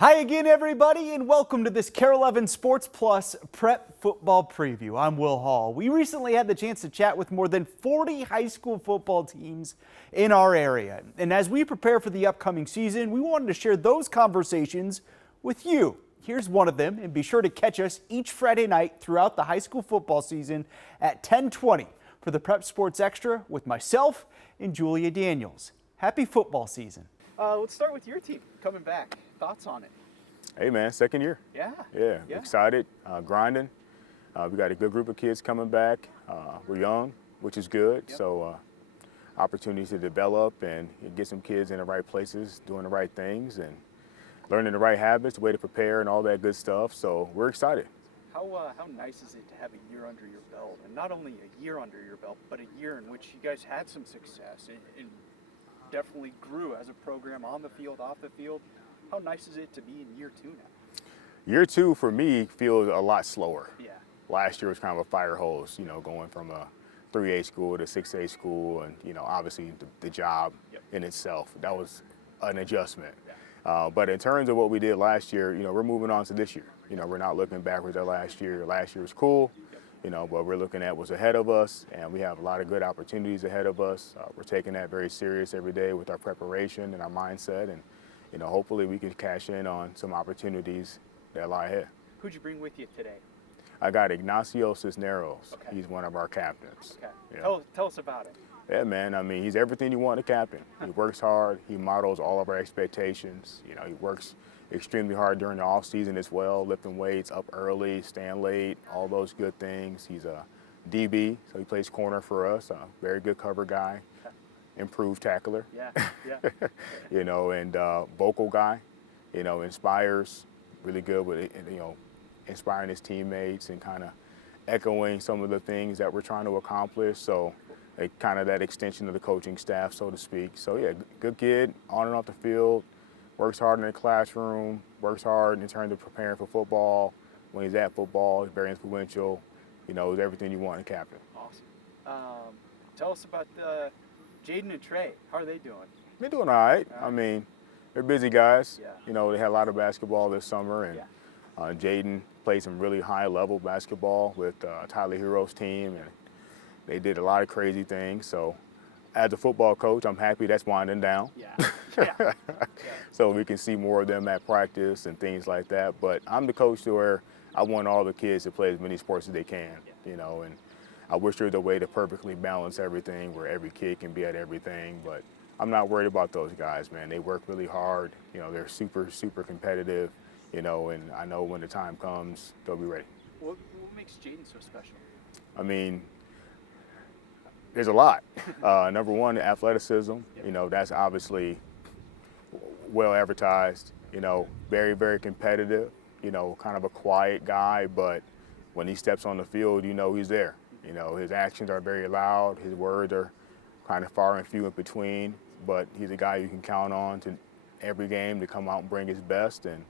Hi again, everybody, and welcome to this Kare 11 Sports Plus Prep Football Preview. I'm Will Hall. We recently had the chance to chat with more than 40 high school football teams in our area. And as we prepare for the upcoming season, we wanted to share those conversations with you. Here's one of them, and be sure to catch us each Friday night throughout the high school football season at 10:20 for the Prep Sports Extra with myself and Julia Daniels. Happy football season. Let's start with your team coming back. Thoughts on it? Hey man, second year. Yeah. Excited, grinding. We got a good group of kids coming back. We're young, which is good. Yep. So opportunities to develop and get some kids in the right places, doing the right things and learning the right habits, the way to prepare and all that good stuff. So we're excited. How nice is it to have a year under your belt, and not only a year under your belt, but a year in which you guys had some success and definitely grew as a program on the field, off the field? How nice is it to be in year two now? Year two for me feels a lot slower. Yeah. Last year was kind of a fire hose, going from a 3A school to 6A school, and obviously the job in itself, that was an adjustment. Yeah. But in terms of what we did last year, we're moving on to this year. We're not looking backwards at last year. Last year was cool, but we're looking at what's ahead of us, and we have a lot of good opportunities ahead of us. We're taking that very serious every day with our preparation and our mindset, and hopefully we can cash in on some opportunities that lie ahead. Who'd you bring with you today? I got Ignacio Cisneros. Okay. He's one of our captains. Okay. Yeah. Tell us about it. Yeah, man. I mean, he's everything you want in a captain. He works hard. He models all of our expectations. He works extremely hard during the off season as well, lifting weights, up early, staying late, all those good things. He's a DB, so he plays corner for us. A very good cover guy. Improved tackler. Yeah. And vocal guy. Inspires, really good with inspiring his teammates and kind of echoing some of the things that we're trying to accomplish. So kind of that extension of the coaching staff, so to speak. So yeah, good kid, on and off the field, works hard in the classroom, works hard in terms of preparing for football. When he's at football, he's very influential. Is everything you want in a captain. Awesome. Tell us about Jaden and Trey. How are they doing? They're doing all right. I mean, they're busy guys. Yeah. They had a lot of basketball this summer, and Jaden played some really high-level basketball with Tyler Hero's team, and they did a lot of crazy things. So, as a football coach, I'm happy that's winding down. Yeah. So we can see more of them at practice and things like that. But I'm the coach to where I want all the kids to play as many sports as they can, and I wish there was a way to perfectly balance everything where every kid can be at everything, but I'm not worried about those guys, man. They work really hard. They're super, super competitive, and I know when the time comes, they'll be ready. What makes Jaden so special? I mean, there's a lot. Number one, athleticism. That's obviously well advertised. Very, very competitive. Kind of a quiet guy, but when he steps on the field, he's there. His actions are very loud. His words are kind of far and few in between, but he's a guy you can count on to every game to come out and bring his best. And,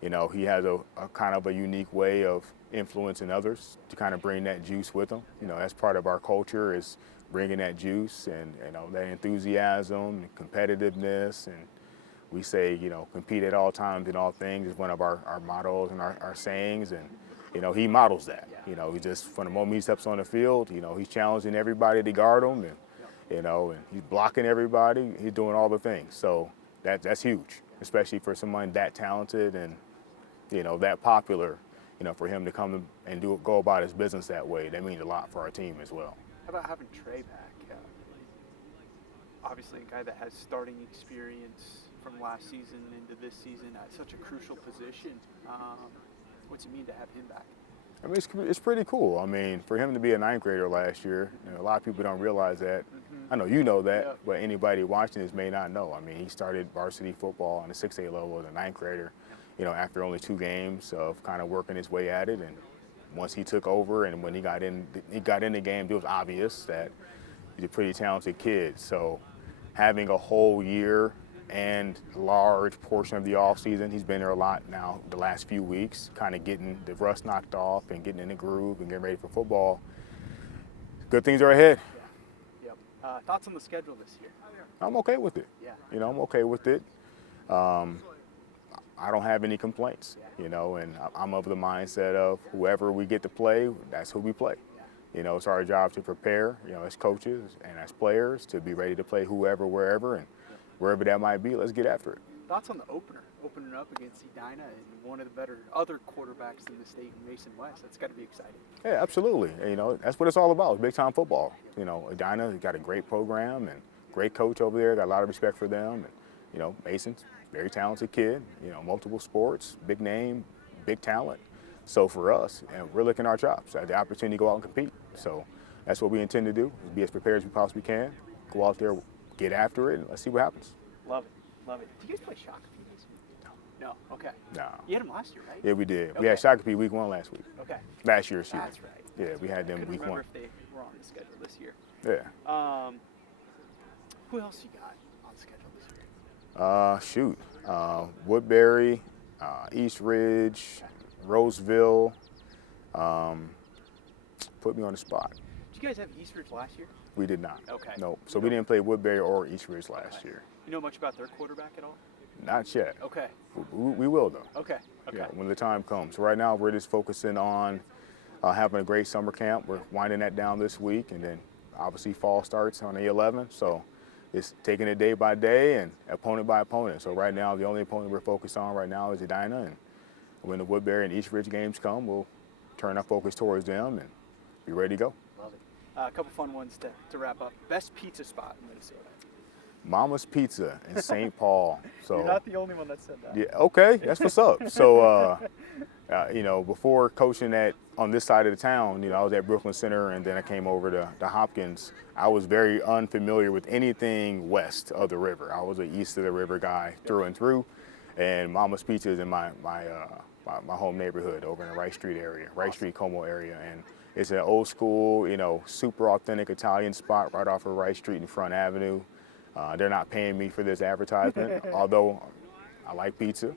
he has a kind of a unique way of influencing others to kind of bring that juice with him. That's part of our culture, is bringing that juice and, that enthusiasm and competitiveness. And we say, compete at all times in all things is one of our mottos and our sayings. And, he models that. He just, from the moment he steps on the field, he's challenging everybody to guard him, and and he's blocking everybody. He's doing all the things. So that's huge, especially for someone that talented and that popular. For him to come and go about his business that way, that means a lot for our team as well. How about having Trey back? Obviously, a guy that has starting experience from last season into this season at such a crucial position. What's it mean to have him back? I mean, it's pretty cool. I mean, for him to be a ninth grader last year, a lot of people don't realize that. I know you know that, but anybody watching this may not know. I mean, he started varsity football on the 6A level as a ninth grader, after only 2 games of kind of working his way at it. And once he took over and when he got in the game, it was obvious that he's a pretty talented kid. So having a whole year and a large portion of the offseason, he's been there a lot now the last few weeks, kind of getting the rust knocked off and getting in the groove and getting ready for football. Good things are ahead. Thoughts on the schedule this year? I'm okay with it. Yeah. I'm okay with it. I don't have any complaints, and I'm of the mindset of whoever we get to play, that's who we play. It's our job to prepare, as coaches and as players to be ready to play whoever, wherever, and wherever that might be, let's get after it. Thoughts on the opening up against Edina and one of the better other quarterbacks in the state, Mason West? That's got to be exciting. Yeah, absolutely. That's what it's all about, big time football. Edina got a great program and great coach over there, got a lot of respect for them. And, Mason's very talented kid, multiple sports, big name, big talent. So for us, and we're licking our chops at the opportunity to go out and compete. So that's what we intend to do, is be as prepared as we possibly can, go out there, get after it, and let's see what happens. Love it, love it. Did you guys play Shakopee this week? No, okay. No. You had them last year, right? Yeah, we did. Okay. We had Shakopee week 1 last week. Okay. Last year. That's right. Yeah, we had them week 1. I couldn't remember if they were on the schedule this year. Yeah. Who else you got on the schedule this year? Woodbury, East Ridge, Roseville. Put me on the spot. Did you guys have East Ridge last year? We did not. Okay. No. So we didn't play Woodbury or East Ridge last year. You know much about their quarterback at all? Not yet. Okay. We will, though. Okay. Okay. Yeah, when the time comes. Right now, we're just focusing on having a great summer camp. We're winding that down this week, and then obviously fall starts on the 11th. So it's taking it day by day and opponent by opponent. So right now, the only opponent we're focused on right now is Edina, and when the Woodbury and East Ridge games come, we'll turn our focus towards them and be ready to go. Love it. A couple fun ones to wrap up. Best pizza spot in Minnesota? Mama's Pizza in St. Paul. So You're not the only one that said that. yeah, okay, that's what's up. So, before coaching on this side of the town, I was at Brooklyn Center, and then I came over to Hopkins. I was very unfamiliar with anything west of the river. I was an east of the river guy through and through, and Mama's Pizza is in my home neighborhood over in the Rice Street area, Rice Street Como area, and it's an old school, super authentic Italian spot right off of Rice Street and Front Avenue. They're not paying me for this advertisement, although I like pizza,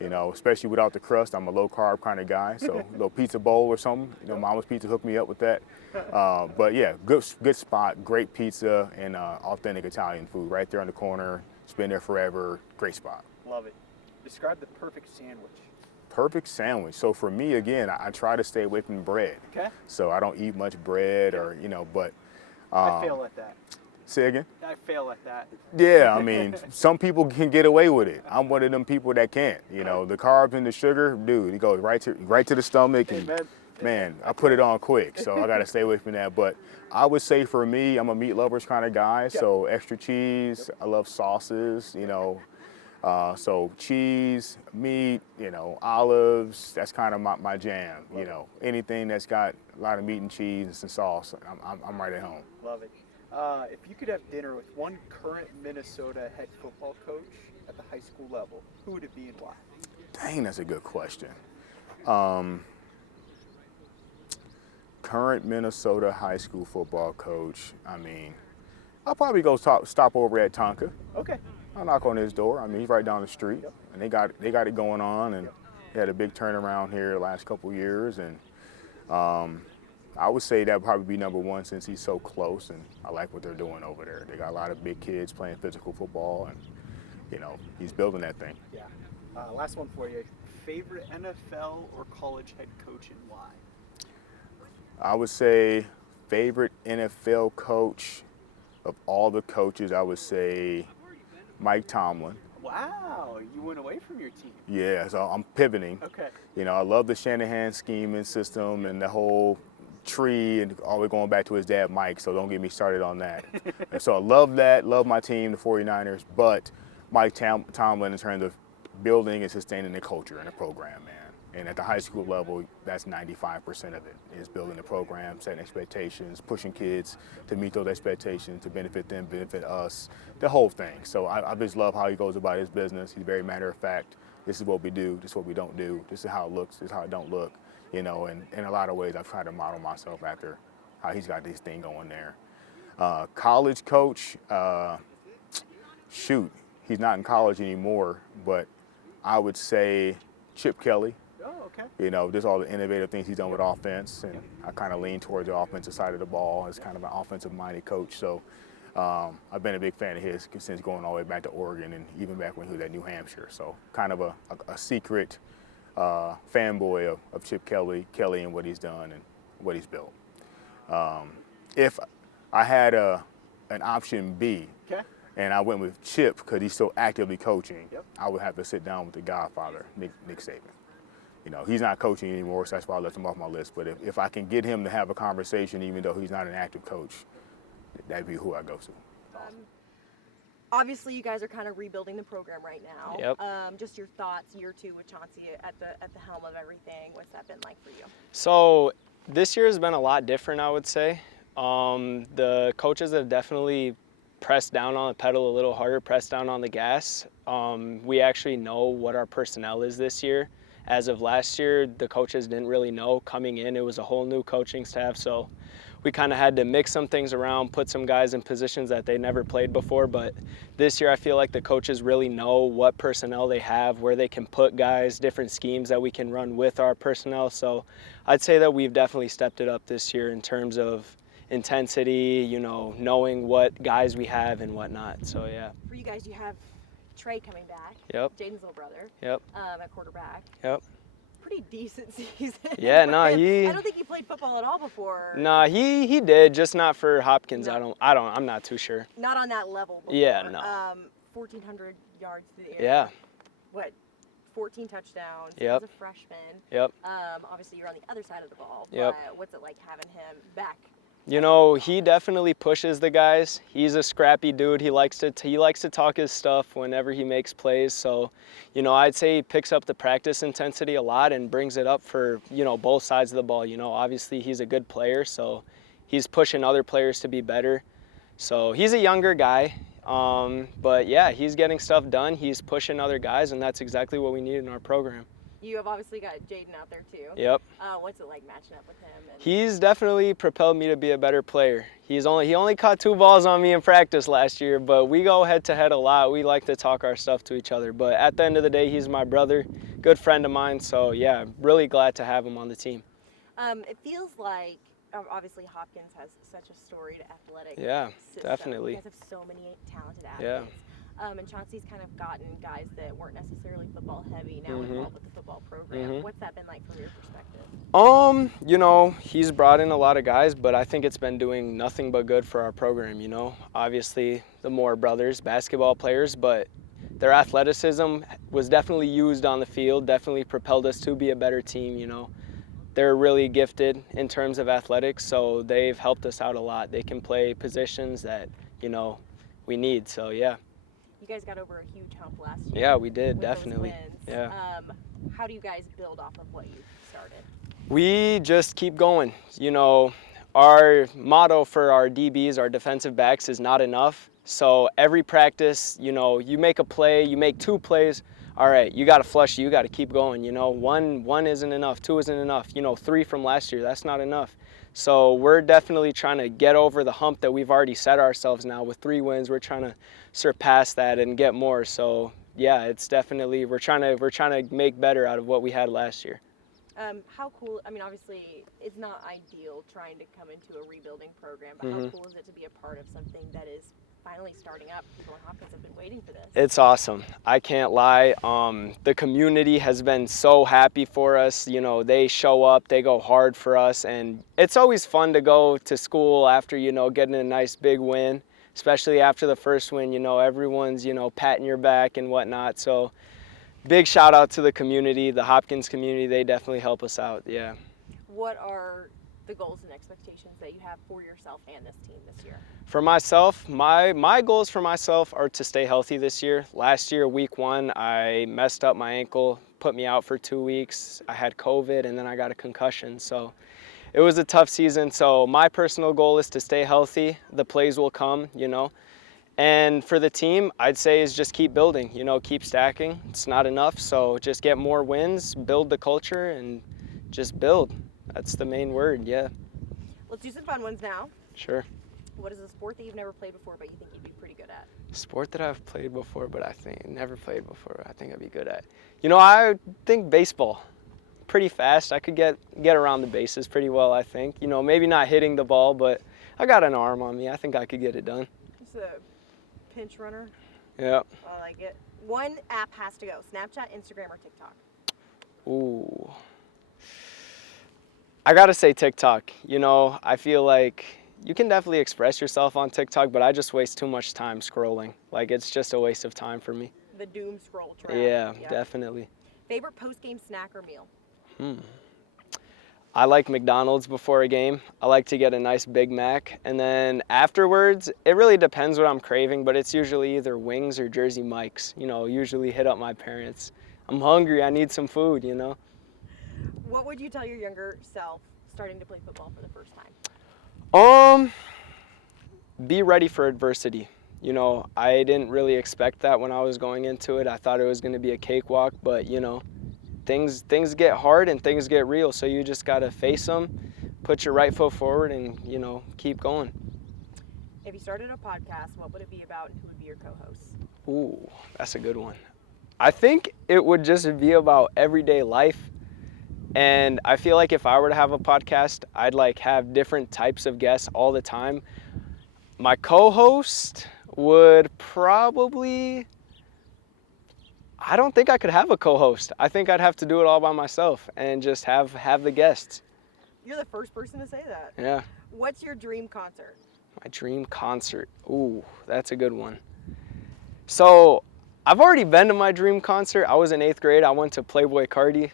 especially without the crust. I'm a low carb kind of guy, so a little pizza bowl or something. Mama's Pizza hooked me up with that. But yeah, good spot, great pizza, and authentic Italian food right there on the corner. It's been there forever. Great spot. Love it. Describe the perfect sandwich. Perfect sandwich. So for me, again, I try to stay away from bread. Okay. So I don't eat much bread or, but. I fail at that. Say again? I fail at that. Yeah, I mean, some people can get away with it. I'm one of them people that can't. The carbs and the sugar, dude, it goes right to the stomach, and man, I put it on quick, so I got to stay away from that. But I would say for me, I'm a meat lovers kind of guy, so extra cheese. I love sauces, so cheese, meat, olives. That's kind of my jam. Anything that's got a lot of meat and cheese and some sauce, I'm right at home. Love it. If you could have dinner with one current Minnesota head football coach at the high school level, who would it be and why? Dang, that's a good question. Current Minnesota high school football coach, I'll probably go stop over at Tonka. Okay. I'll knock on his door. He's right down the street, and they got it going on, and they had a big turnaround here the last couple years, and I would say that would probably be number one since he's so close, and I like what they're doing over there. They got a lot of big kids playing physical football, and he's building that thing. Yeah. Last one for you. Favorite NFL or college head coach and why? I would say favorite NFL coach of all the coaches, I would say Mike Tomlin. Wow, you went away from your team. Yeah, so I'm pivoting. Okay. I love the Shanahan scheme and system and the whole tree, and always going back to his dad, Mike, so don't get me started on that. And so I love that, love my team, the 49ers, but Mike Tomlin in terms of building and sustaining the culture and the program, man. And at the high school level, that's 95% of it, is building the program, setting expectations, pushing kids to meet those expectations, to benefit them, benefit us, the whole thing. So I just love how he goes about his business. He's very matter of fact. This is what we do, this is what we don't do, this is how it looks, this is how it don't look. And in a lot of ways, I've tried to model myself after how he's got this thing going there. College coach, he's not in college anymore, but I would say Chip Kelly. Oh, okay. Just all the innovative things he's done with offense, and I kind of lean towards the offensive side of the ball as kind of an offensive-minded coach. So I've been a big fan of his since going all the way back to Oregon and even back when he was at New Hampshire. So kind of a secret fanboy of Chip Kelly and what he's done and what he's built. If I had an option B, Okay. and I went with Chip because he's still actively coaching, I would have to sit down with the Godfather, Nick Saban. You know, he's not coaching anymore, so that's why I left him off my list. But if I can get him to have a conversation, even though he's not an active coach, that'd be who I go to. Obviously, you guys are kind of rebuilding the program right now. Yep. Just your thoughts, year two with Chauncey at the helm of everything. What's that been like for you? So this year has been a lot different, I would say. The coaches have definitely pressed down on the pedal a little harder, pressed down on the gas. We actually know what our personnel is this year. As of last year, the coaches didn't really know coming in. It was a whole new coaching staff, so we kind of had to mix some things around, put some guys in positions that they never played before. But this year I feel like the coaches really know what personnel they have, where they can put guys, different schemes that we can run with our personnel. So I'd say that we've definitely stepped it up this year in terms of intensity, you know, knowing what guys we have and whatnot. So yeah. For you guys, you have Trey coming back. Yep. Jaden's little brother. Yep. At quarterback. Yep. Pretty decent season. Yeah, no, I he. don't think he played football at all before. No, he did, just not for Hopkins. No. I'm not too sure. Not on that level before. Yeah, no. 1,400 yards through the air. Yeah. What? 14 touchdowns. Yep. As a freshman. Yep. Obviously, you're on the other side of the ball. Yep. But what's it like having him back? You know, he definitely pushes the guys. He's a scrappy dude. He likes to talk his stuff whenever he makes plays. So, you know, I'd say he picks up the practice intensity a lot and brings it up for, you know, both sides of the ball. You know, obviously he's a good player, so he's pushing other players to be better. So he's a younger guy, but yeah, he's getting stuff done. He's pushing other guys, and that's exactly what we need in our program. You have obviously got Jaden out there too. Yep. What's it like matching up with him? He's definitely propelled me to be a better player. He only caught 2 balls on me in practice last year, but we go head to head a lot. We like to talk our stuff to each other. But at the end of the day, he's my brother, good friend of mine. So yeah, really glad to have him on the team. It feels like obviously Hopkins has such a storied athletic system. Definitely. You guys have so many talented athletes. Yeah. And Chauncey's kind of gotten guys that weren't necessarily football heavy now involved with the football program. What's that been like from your perspective? You know, he's brought in a lot of guys, but I think it's been doing nothing but good for our program, you know. Obviously, the Moore brothers, basketball players, but their athleticism was definitely used on the field, definitely propelled us to be a better team, you know. They're really gifted in terms of athletics, so they've helped us out a lot. They can play positions that, you know, we need, so yeah. You guys got over a huge hump last year. Yeah, we did, with definitely. Those wins. Yeah. How do you guys build off of what you started? We just keep going. You know, our motto for our DBs, our defensive backs, is not enough. So every practice, you know, you make a play, you make 2 plays, all right, you got to flush, you got to keep going. You know, one isn't enough, 2 isn't enough. You know, 3 from last year, that's not enough. So we're definitely trying to get over the hump that we've already set ourselves now with 3 wins. We're trying to surpass that and get more. So yeah, it's definitely, we're trying to make better out of what we had last year. How cool, I mean, obviously it's not ideal trying to come into a rebuilding program, but how cool is it to be a part of something that is finally starting up? People in Hopkins have been waiting for this. It's awesome. I can't lie. The community has been so happy for us. You know, they show up, they go hard for us, and it's always fun to go to school after, you know, getting a nice big win, especially after the first win. You know, everyone's, you know, patting your back and whatnot. So big shout out to the community, the Hopkins community. They definitely help us out, yeah. What are the goals and expectations that you have for yourself and this team this year? For myself, my goals for myself are to stay healthy this year. Last year, week 1, I messed up my ankle, put me out for 2 weeks. I had COVID, and then I got a concussion. So it was a tough season. So my personal goal is to stay healthy. The plays will come, you know. And for the team, I'd say is just keep building, you know, keep stacking. It's not enough, so just get more wins, build the culture, and just build. That's the main word, yeah. Let's do some fun ones now. Sure. What is a sport that you've never played before but you think you'd be pretty good at? Sport that I've played before but I think never played before, I think I'd be good at. You know, I think baseball. Pretty fast. I could get around the bases pretty well, I think. You know, maybe not hitting the ball, but I got an arm on me. I think I could get it done. Just a pinch runner. Yep. I like it. One app has to go. Snapchat, Instagram, or TikTok? Ooh. I gotta say TikTok. You know, I feel like you can definitely express yourself on TikTok, but I just waste too much time scrolling. Like, it's just a waste of time for me. The doom scroll trap. Yeah, definitely. Favorite post-game snack or meal? I like McDonald's before a game. I like to get a nice Big Mac. And then afterwards, it really depends what I'm craving, but it's usually either wings or Jersey Mike's. You know, usually hit up my parents. I'm hungry, I need some food, you know? What would you tell your younger self starting to play football for the first time? Be ready for adversity. You know, I didn't really expect that when I was going into it. I thought it was going to be a cakewalk, but you know, things get hard and things get real. So you just got to face them, put your right foot forward, and you know, keep going. If you started a podcast, what would it be about, and who would be your co-hosts? Ooh, that's a good one. I think it would just be about everyday life. And I feel like if I were to have a podcast, I'd like have different types of guests all the time. My co-host would probably, I don't think I could have a co-host. I think I'd have to do it all by myself and just have the guests. You're the first person to say that. Yeah. What's your dream concert? My dream concert. Ooh, that's a good one. So I've already been to my dream concert. I was in 8th grade. I went to Playboy Cardi.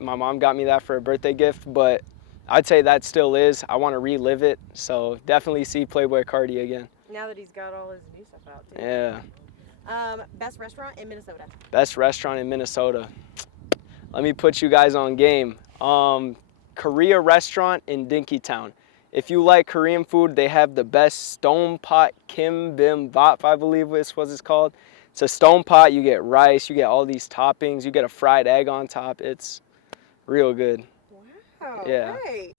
My mom got me that for a birthday gift, but I'd say that still is. I want to relive it, so definitely see Playboy Cardi again. Now that he's got all his new stuff out, too. Yeah. Best restaurant in Minnesota? Best restaurant in Minnesota. Let me put you guys on game. Korea restaurant in Dinkytown. If you like Korean food, they have the best stone pot kimbap, I believe is what it's called. It's a stone pot. You get rice, you get all these toppings, you get a fried egg on top. It's real good. Wow, Yeah. great.